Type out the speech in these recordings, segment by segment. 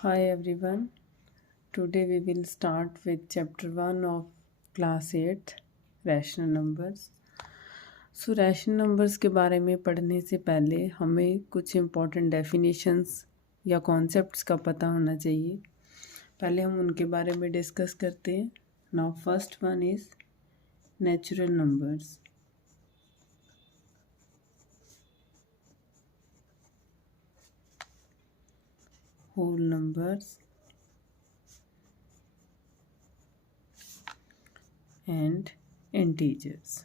Hi everyone. Today we will start with chapter 1 of class 8 rational numbers. Rational numbers के बारे में पढ़ने से पहले हमें कुछ इम्पोर्टेंट डेफिनेशंस या कॉन्सेप्ट्स का पता होना चाहिए। पहले हम उनके बारे में डिस्कस करते हैं। Now first one is natural numbers. Whole numbers and integers.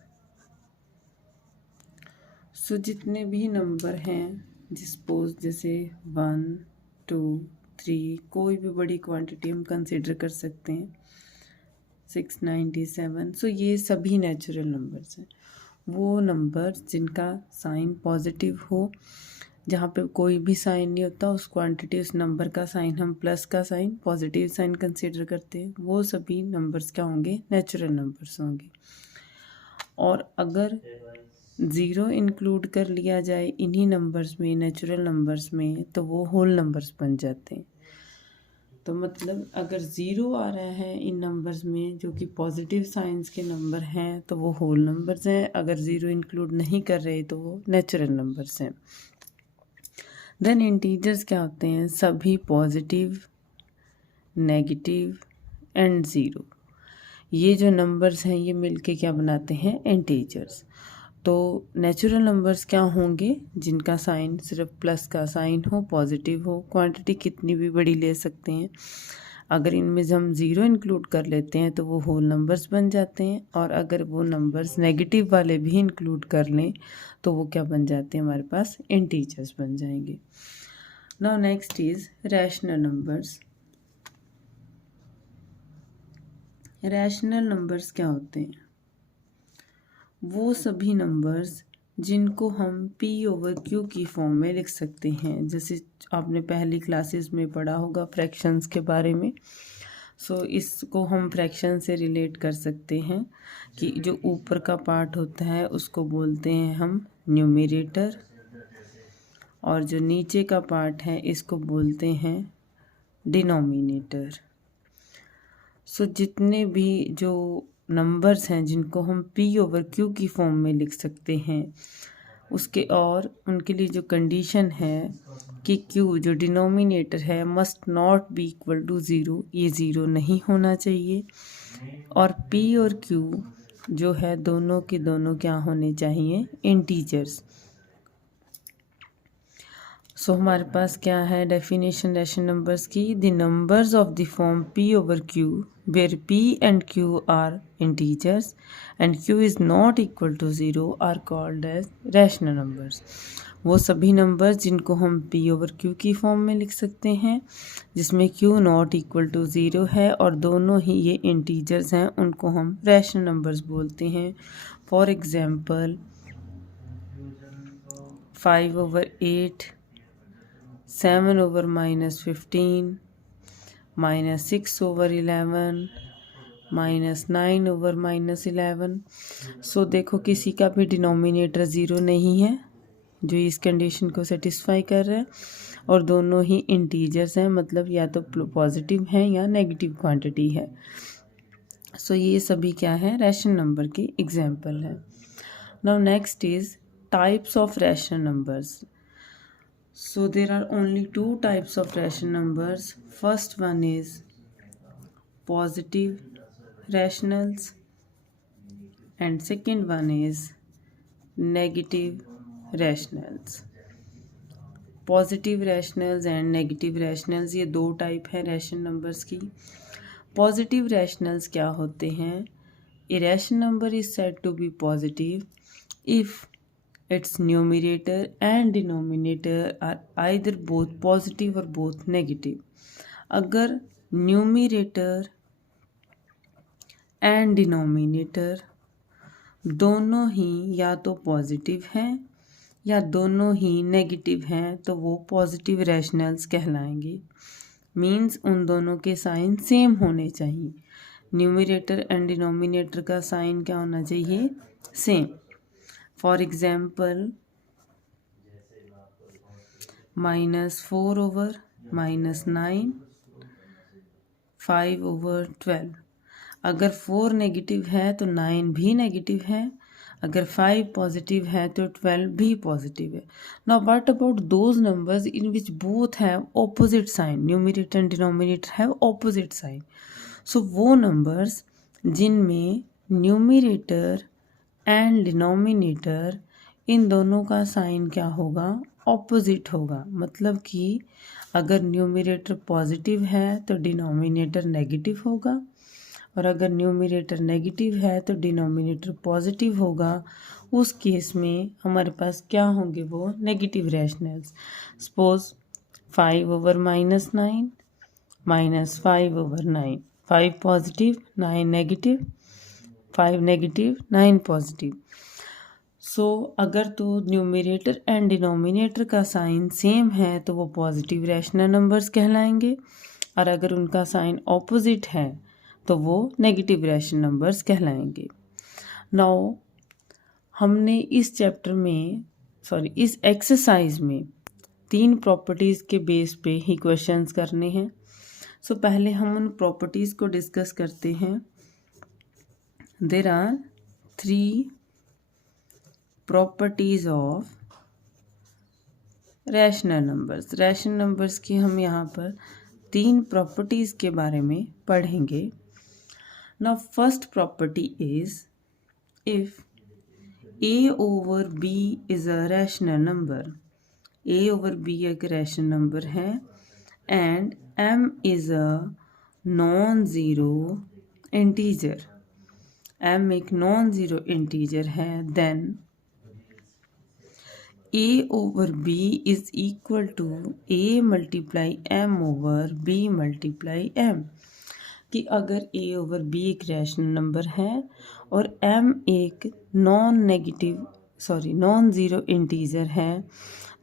जितने भी नंबर हैं, सपोज जैसे 1, 2, 3, कोई भी बड़ी क्वांटिटी हम कंसिडर कर सकते हैं, 697। ये सभी नेचुरल नंबर्स हैं। वो नंबर्स जिनका साइन पॉजिटिव हो, जहाँ पे कोई भी साइन नहीं होता, उस क्वांटिटी उस नंबर का साइन हम प्लस का साइन पॉजिटिव साइन कंसिडर करते हैं, वो सभी नंबर्स क्या होंगे? नेचुरल नंबर्स होंगे। और अगर ज़ीरो इंक्लूड कर लिया जाए इन्हीं नंबर्स में, नेचुरल नंबर्स में, तो वो होल नंबर्स बन जाते हैं। तो मतलब अगर ज़ीरो आ रहा है इन नंबर्स में जो कि पॉजिटिव साइंस के नंबर हैं, तो वो होल नंबर्स हैं। अगर ज़ीरो इंक्लूड नहीं कर रहे तो वो नेचुरल नंबर्स हैं। देन इंटीजर्स क्या होते हैं? सभी पॉजिटिव, नेगेटिव एंड ज़ीरो, ये जो नंबर्स हैं ये मिलके क्या बनाते हैं? इंटीजर्स। तो नेचुरल नंबर्स क्या होंगे? जिनका साइन सिर्फ प्लस का साइन हो, पॉजिटिव हो, क्वांटिटी कितनी भी बड़ी ले सकते हैं। अगर इनमें हम ज़ीरो इंक्लूड कर लेते हैं तो वो होल नंबर्स बन जाते हैं। और अगर वो नंबर्स नेगेटिव वाले भी इंक्लूड कर लें तो वो क्या बन जाते हैं? हमारे पास इंटीजर्स बन जाएंगे। Now next is rational numbers. Rational numbers क्या होते हैं? वो सभी नंबर्स जिनको हम P/Q की फॉर्म में लिख सकते हैं। जैसे आपने पहली क्लासेस में पढ़ा होगा फ्रैक्शंस के बारे में। इसको हम फ्रैक्शन से रिलेट कर सकते हैं कि जो ऊपर का पार्ट होता है उसको बोलते हैं हम न्यूमरेटर, और जो नीचे का पार्ट है इसको बोलते हैं डिनोमिनेटर। जितने भी जो नंबर्स हैं जिनको हम P/Q की फॉर्म में लिख सकते हैं, उसके और उनके लिए जो कंडीशन है कि Q जो डिनोमिनेटर है must not be equal to zero, ये ज़ीरो नहीं होना चाहिए। और P और Q जो है दोनों के दोनों क्या होने चाहिए? इंटीजर्स। हमारे पास क्या है डेफिनेशन रैशनल नंबर्स की? The numbers of the form P/Q where P and Q are integers and Q is not equal to zero are called as rational numbers। वो सभी नंबर्स जिनको हम P/Q की फॉर्म में लिख सकते हैं जिसमें Q not equal to zero है और दोनों ही ये इंटीजर्स हैं, उनको हम रैशनल नंबर्स बोलते हैं। For example 5/8, 7/-15, -6/11, -9/-11। देखो किसी का भी डिनोमिनेटर ज़ीरो नहीं है जो इस कंडीशन को सेटिस्फाई कर रहा है, और दोनों ही इंटीजर्स हैं, मतलब या तो पॉजिटिव हैं या नेगेटिव क्वांटिटी है। ये सभी क्या है? रैशनल नंबर की एग्जाम्पल है। Now next is types of rational numbers. There are only two types of rational numbers. First one is positive rationals and second one is negative rationals. Positive rationals and negative rationals, ये दो type हैं rational numbers की। Positive rationals क्या होते हैं? A rational number is said to be positive if its numerator and denominator are either both positive or both negative। अगर numerator and denominator दोनों ही या तो पॉजिटिव हैं या दोनों ही नेगेटिव हैं तो वो पॉजिटिव रैशनल्स कहलाएंगे। मीन्स उन दोनों के साइन सेम होने चाहिए। न्यूमिरेटर एंड डिनोमिनेटर का साइन क्या होना चाहिए? सेम। For example -4/8 -9, 5/12। अगर 4 नेगेटिव है तो 9 भी नेगेटिव है, अगर 5 पॉजिटिव है तो 12 भी पॉजिटिव है। Now what about those numbers in which both have opposite sign, numerator and denominator have opposite sign. So वो नंबर्स जिनमें न्यूमरेटर एंड डिनोमिनेटर इन दोनों का साइन क्या होगा, ऑपोजिट होगा। मतलब कि अगर न्यूमरेटर पॉजिटिव है तो डिनोमिनेटर नेगेटिव होगा, और अगर न्यूमरेटर नेगेटिव है तो डिनोमिनेटर पॉजिटिव होगा। उस केस में हमारे पास क्या होंगे, वो negative rationals. Suppose 5/-9 -5/9, 5 positive 9 negative, 5 negative 9 positive. So अगर तो न्यूमरेटर एंड डिनोमिनेटर का साइन सेम है तो वो पॉजिटिव रैशनल नंबर्स कहलाएंगे, और अगर उनका साइन ऑपोजिट है तो वो नेगेटिव रैशनल नंबर्स कहलाएंगे। नाउ हमने इस चैप्टर में इस एक्सरसाइज में 3 प्रॉपर्टीज़ के बेस पे ही क्वेश्चंस करने हैं। सो पहले हम उन प्रॉपर्टीज़ को डिस्कस करते हैं। There are 3 properties of rational numbers. Rational numbers की हम यहाँ पर 3 प्रॉपर्टीज़ के बारे में पढ़ेंगे। Now first property is, if a/b is a rational number, a/b एक rational number है, and m is a non-zero integer, m एक non-zero integer है, then a/b is equal to a multiply m over b multiply m। कि अगर a/b एक rational number है और m एक नॉन ज़ीरो इंटीजर है,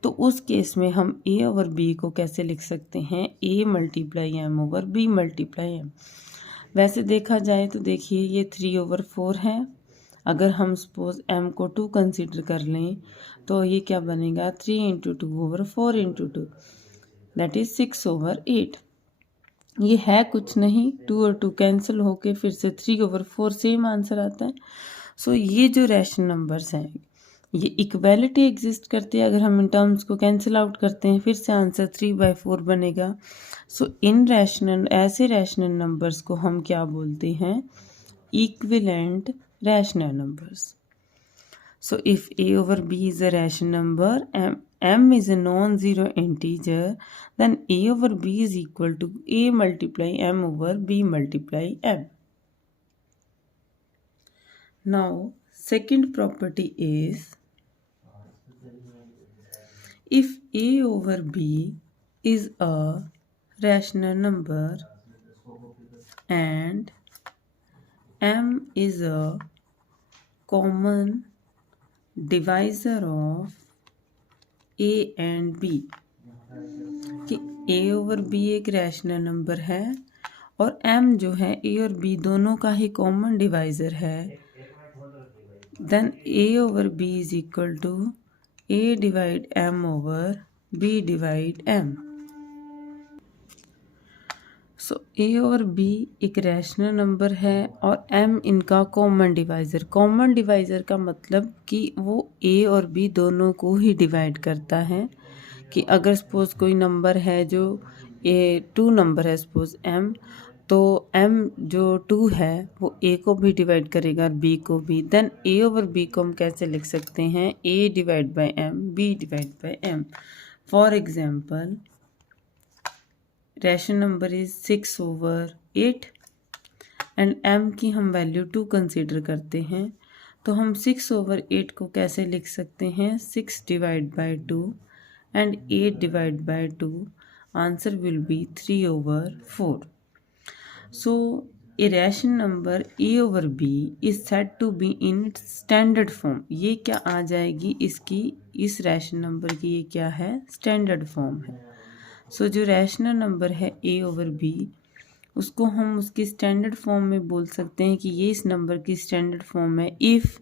तो उस केस में हम a/b को कैसे लिख सकते हैं, a multiply m over b multiply m। वैसे देखा जाए तो देखिए ये 3/4 है। अगर हम सपोज m को 2 कंसिडर कर लें तो ये क्या बनेगा, 3 × 2 / 4 × 2, दैट इज़ 6/8। ये है कुछ नहीं, 2 और 2 कैंसिल होके फिर से 3/4 सेम आंसर आता है। सो ये जो रैशनल नंबर्स हैं ये इक्वालिटी एग्जिस्ट करती है। अगर हम इन टर्म्स को कैंसिल आउट करते हैं फिर से आंसर 3/4 बनेगा। सो इन ऐसे रैशनल नंबर्स को हम क्या बोलते हैं, equivalent rational numbers. So if a/b is a rational number, m is a non-zero integer, then a/b is equal to a multiply m over b multiply m. Now second property is, if a/b is a rational number and m is a common divisor of a and b, कि a/b एक rational number है और m जो है a और b दोनों का ही कॉमन डिवाइज़र है, then a/b is equal to a divide m over b divide m। So a और b एक रैशनल नंबर है और m इनका कॉमन डिवाइज़र। कॉमन डिवाइज़र का मतलब कि वो a और b दोनों को ही डिवाइड करता है। कि अगर सपोज कोई नंबर है जो 2 नंबर है सपोज m, तो m जो 2 है वो a को भी डिवाइड करेगा और b को भी। देन a ओवर b को हम कैसे लिख सकते हैं, a divide by m, b divide by m। For example rational number is 6/8 and m की हम वैल्यू 2 कंसीडर करते हैं, तो हम 6/8 को कैसे लिख सकते हैं, 6 divide by 2 and 8 divide by 2, answer will be 3/4। So a rational number a/b is said to be in standard form. ये क्या आ जाएगी इसकी, इस रैशनल नंबर की ये क्या है, स्टैंडर्ड फॉर्म है। सो जो रैशनल नंबर है a/b उसको हम उसकी स्टैंडर्ड फॉर्म में बोल सकते हैं कि ये इस नंबर की स्टैंडर्ड फॉर्म है। If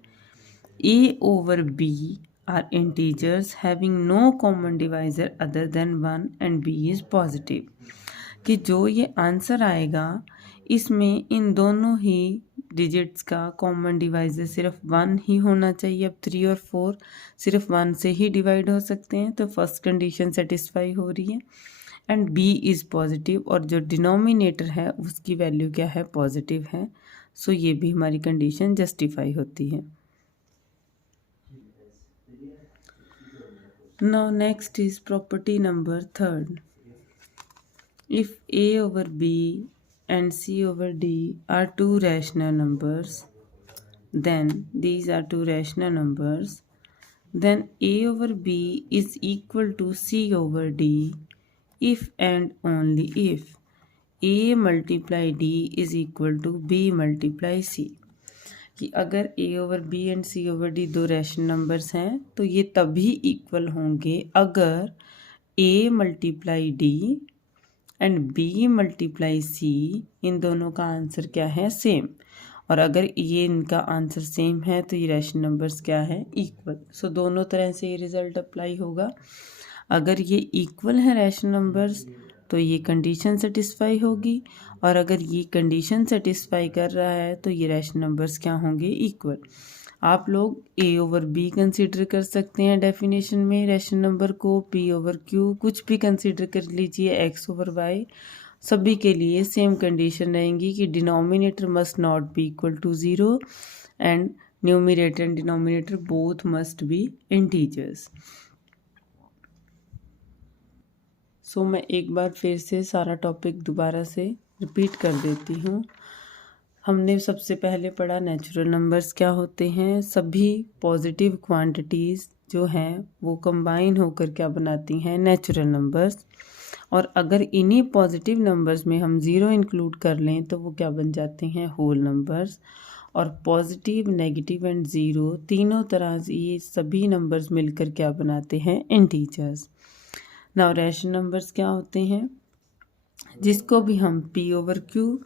a/b are integers having no common divisor other than 1 and b is positive. कि जो ये आंसर आएगा इसमें इन दोनों ही डिजिट्स का कॉमन डिवाइजर सिर्फ 1 ही होना चाहिए. अब 3 और 4 सिर्फ 1 से ही डिवाइड हो सकते हैं, तो फर्स्ट कंडीशन सेटिस्फाई हो रही है. एंड b इज़ पॉजिटिव और जो डिनोमिनेटर है उसकी वैल्यू क्या है, पॉजिटिव है. सो ये भी हमारी कंडीशन जस्टिफाई होती है. Now next is property number 3rd. If a over b and c over d are two rational numbers, then these are two rational numbers, then a over b is equal to c over d if and only if a multiply d is equal to b multiply c. कि अगर a over b and c over d दो rational numbers हैं तो ये तभी equal होंगे अगर a multiply d and b multiply c इन दोनों का आंसर क्या है, सेम. और अगर ये इनका आंसर सेम है तो ये रैशनल नंबर्स क्या है, इक्वल. सो दोनों तरह से ये रिजल्ट अप्लाई होगा. अगर ये इक्वल है रैशनल नंबर्स तो ये कंडीशन सेटिस्फाई होगी, और अगर ये कंडीशन सेटिस्फाई कर रहा है तो ये रैशनल नंबर्स क्या होंगे, इक्वल. आप लोग a ओवर b कंसीडर कर सकते हैं डेफिनेशन में रैशनल नंबर को, p ओवर q कुछ भी कंसीडर कर लीजिए, x ओवर y. सभी के लिए सेम कंडीशन रहेंगी कि denominator must not be equal to 0 and numerator and denominator both must be integers. So मैं एक बार फिर से सारा टॉपिक दोबारा से रिपीट कर देती हूँ. हमने सबसे पहले पढ़ा नेचुरल नंबर्स क्या होते हैं. सभी पॉजिटिव क्वांटिटीज़ जो हैं वो कंबाइन होकर क्या बनाती हैं, नेचुरल नंबर्स. और अगर इन्हीं पॉजिटिव नंबर्स में हम 0 इंक्लूड कर लें तो वो क्या बन जाते हैं, होल नंबर्स. और पॉजिटिव, नेगेटिव एंड ज़ीरो तीनों तरह से ये सभी नंबर्स मिलकर क्या बनाते हैं, इंटीजर्स. नाउ रैशनल नंबर्स क्या होते हैं, जिसको भी हम p ओवर q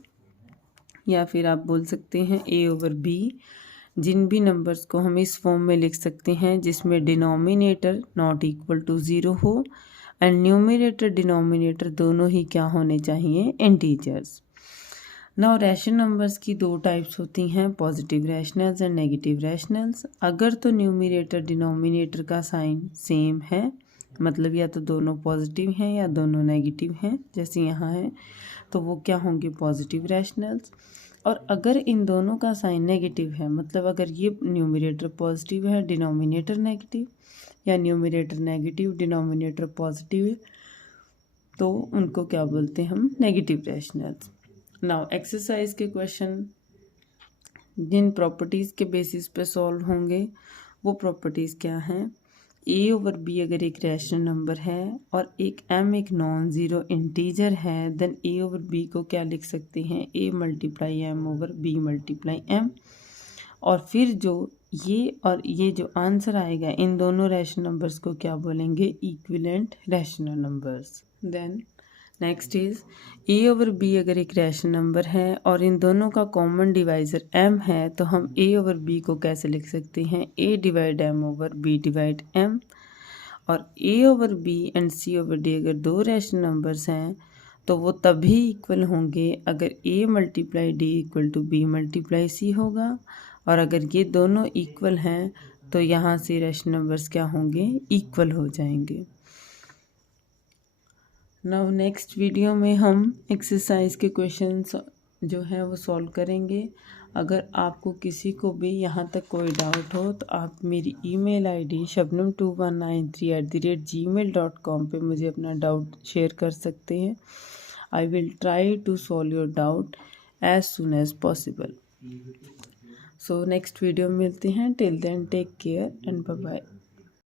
या फिर आप बोल सकते हैं a ओवर b, जिन भी नंबर्स को हम इस फॉर्म में लिख सकते हैं जिसमें डिनोमिनेटर नॉट इक्वल टू 0 हो एंड न्यूमरेटर डिनोमिनेटर दोनों ही क्या होने चाहिए, इंटीजर्स. नाउ रैशनल नंबर्स की दो टाइप्स होती हैं, positive rationals and negative rationals. अगर तो न्यूमरेटर डिनोमिनेटर का साइन सेम है, मतलब या तो दोनों पॉजिटिव हैं या दोनों नेगेटिव हैं जैसे यहाँ है, तो वो क्या होंगे, पॉजिटिव रैशनल्स. और अगर इन दोनों का साइन नेगेटिव है, मतलब अगर ये न्यूमरेटर पॉजिटिव है डिनोमिनेटर नेगेटिव, या न्यूमरेटर नेगेटिव डिनोमिनेटर पॉजिटिव है, तो उनको क्या बोलते हैं हम, नेगेटिव रैशनल्स. नाउ एक्सरसाइज के क्वेश्चन जिन प्रॉपर्टीज़ के बेसिस पे सॉल्व होंगे वो प्रॉपर्टीज़ क्या हैं. a ओवर b अगर एक रैशनल नंबर है और एक m एक नॉन ज़ीरो इंटीजर है, देन a ओवर b को क्या लिख सकते हैं, a multiply m over b multiply m. और फिर जो ये और ये जो आंसर आएगा इन दोनों रैशनल नंबर्स को क्या बोलेंगे, equivalent rational numbers. Then next is a over b अगर एक रैशनल नंबर है और इन दोनों का कॉमन डिवाइज़र m है, तो हम a ओवर b को कैसे लिख सकते हैं, a divide m over b divide m. और a over b and c over d अगर दो रैशनल नंबर्स हैं तो वो तभी इक्वल होंगे अगर a multiply d equal to b multiply c होगा. और अगर ये दोनों इक्वल हैं तो यहाँ से रैशनल नंबर्स क्या होंगे, इक्वल हो जाएंगे. नाउ नेक्स्ट वीडियो में हम एक्सरसाइज के क्वेश्चंस जो है वो सॉल्व करेंगे. अगर आपको किसी को भी यहाँ तक कोई डाउट हो तो आप मेरी ईमेल आईडी shabnam2193@gmail.com पे मुझे अपना डाउट शेयर कर सकते हैं. I will try to solve your doubt as soon as possible. So next video में मिलते हैं. Till then take care and bye bye.